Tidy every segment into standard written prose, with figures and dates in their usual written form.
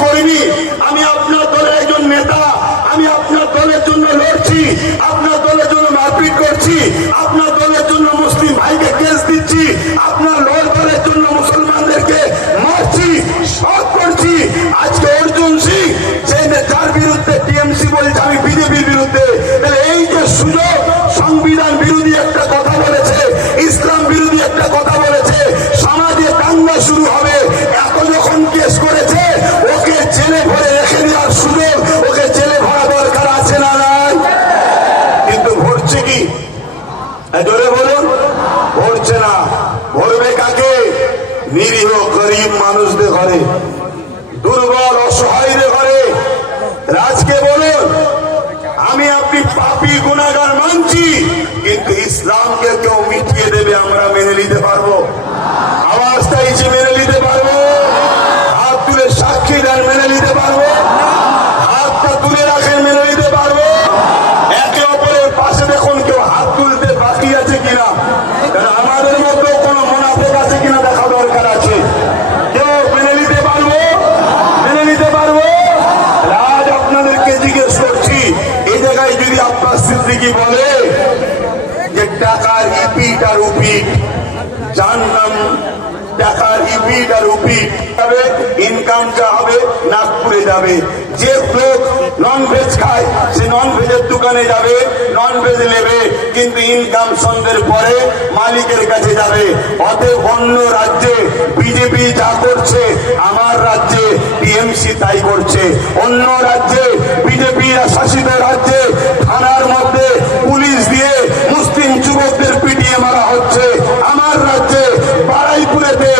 কর্মী, আমি আপনার দলের একজন নেতা, আমি আপনার দলের জন্য লড়ছি, আপনার দলের জন্য মারপিট করছি, আপনার দলের জন্য মুসলিম ভাইকে কেস দিচ্ছি, আপনার দলের জন্য মুসলমানদেরকে মারছি, সব করছি। আজকে অর্জুন সিং যার বিরুদ্ধে টিএমসি বলছে আমি বিজেপির বিরুদ্ধে, তাহলে এই যে সুযোগ, সংবিধান বিরোধী একটা কথা বলেছে, ইসলাম বিরোধী একটা কথা বলেছে, সমাজে দাঙ্গা শুরু হবে, এত যখন কেস করেছে ওকে জেলে ভরে রেখে দেওয়ার সুযোগ, ওকে জেলে ভরা দরকার আছে না নাই? কিন্তু ভরছে কি? জোরে বলুন, ভরছে না। ভরবে কাকে? নিরীহ গরিব মানুষদের ঘরে, দুর্বল অসহায়দের ঘরে। রাজকে বলুন আমি আপনি পাপী গুনাহগার মানছি, কিন্তু ইসলামকে কেউ মিটিয়ে দেবে আমরা মেনে নিতে পারবো? আওয়াজটা ইচ্ছে মেনে নিতে পারবো? হাত তুলে সাক্ষী দেন মেনে নিতে পারবো? হাতটা তুলে রাখেন মেনে নিতে পারবো? একে অপরের পাশে দেখুন কেউ হাত তুলতে বাকি আছে কিনা, কারণ আমাদের মধ্যে কোনো মুনাফিক আছে কিনা দেখা দরকার আছে। কেউ মেনে নিতে পারবো? মেনে নিতে পারবো? রাজ আপনাদেরকে জিজ্ঞেস করছি, এই জায়গায় যদি আপনার সিদ্দিকী বলে যে টাকার ইপিট আর উপিট, জানলাম টাকার ইপিট আর উপিট যাবে, ইনকাম যা হবে নাগপুরে যাবে। যে লোক নন ভেজ খায় সে নন ভেজের দোকানে যাবে, নন ভেজ নেবে, কিন্তু ইনকাম সন্ধ্যের পরে মালিকের কাছে যাবে। অতএব অন্য রাজ্যে বিজেপি যা করছে আমার রাজ্যে টিএমসি তাই করছে। অন্য রাজ্যে বিজেপি শাসিত রাজ্যে থানার মধ্যে পুলিশ দিয়ে মুসলিম যুবকদের পিটিয়ে মারা হচ্ছে, আমার রাজ্যে বারাইপুরেতে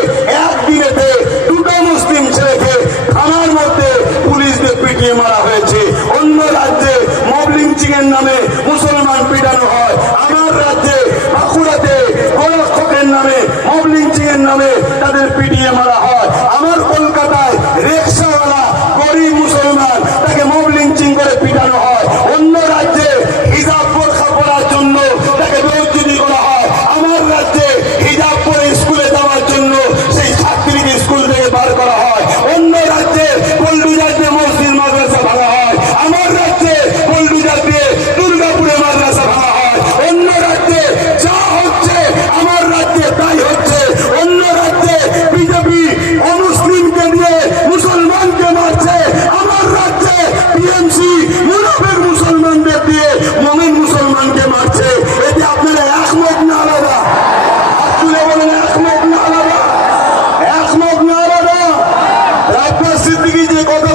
একদিনেতে দুটো মুসলিম ছেলেকে থানার মধ্যে পুলিশ দিয়ে পিটিয়ে মারা হয়েছে। অন্য রাজ্যে মব লিঞ্চিং এর নামে মুসলমান পিটানো হয়, আমার রাজ্যে বাঁকুড়াতে গোরক্ষকের নামে মব লিঞ্চিং এর নামে তাদের পিটিয়ে মারা হয়। আমার কলকাতায় রিকশাওয়ালা গরিব মুসলমান তাকে মব লিঞ্চিং করে পিটানো হয়। অন্য রাজ্যে হিজাব বোরখা পরার জন্য তাকে বেইজ্জতি করা হয়, আমার রাজ্যে হিজাব পরে স্কুলে যাওয়ার জন্য সেই ছাত্রীকে স্কুল থেকে বার করা হয়। অন্য রাজ্যে পল্লুজার দিয়ে মসজিদ মাদ্রাসা ভাঙা হয়, আমার রাজ্যে পল্লুজার দিয়ে দুর্গাপুরে মাদ্রাসা ভাঙা হয়। অন্য রাজ্যে যা হচ্ছে আমার রাজ্যে তাই হচ্ছে। অন্য রাজ্যে বিজেপি অমুসলিমকে দিয়ে মুসলমানকে মারছে, আমার রাজ্যে টিএমসি মুনাফিক মুসলমানদের দিয়ে মুমিন মুসলমানকে মারছে। এতে আপনারা একমত না আলাদা? হাত তুলে বলেন একমত না আলাদা? একমত না আলাদা? আপনার সিদ্দিকী যে কথা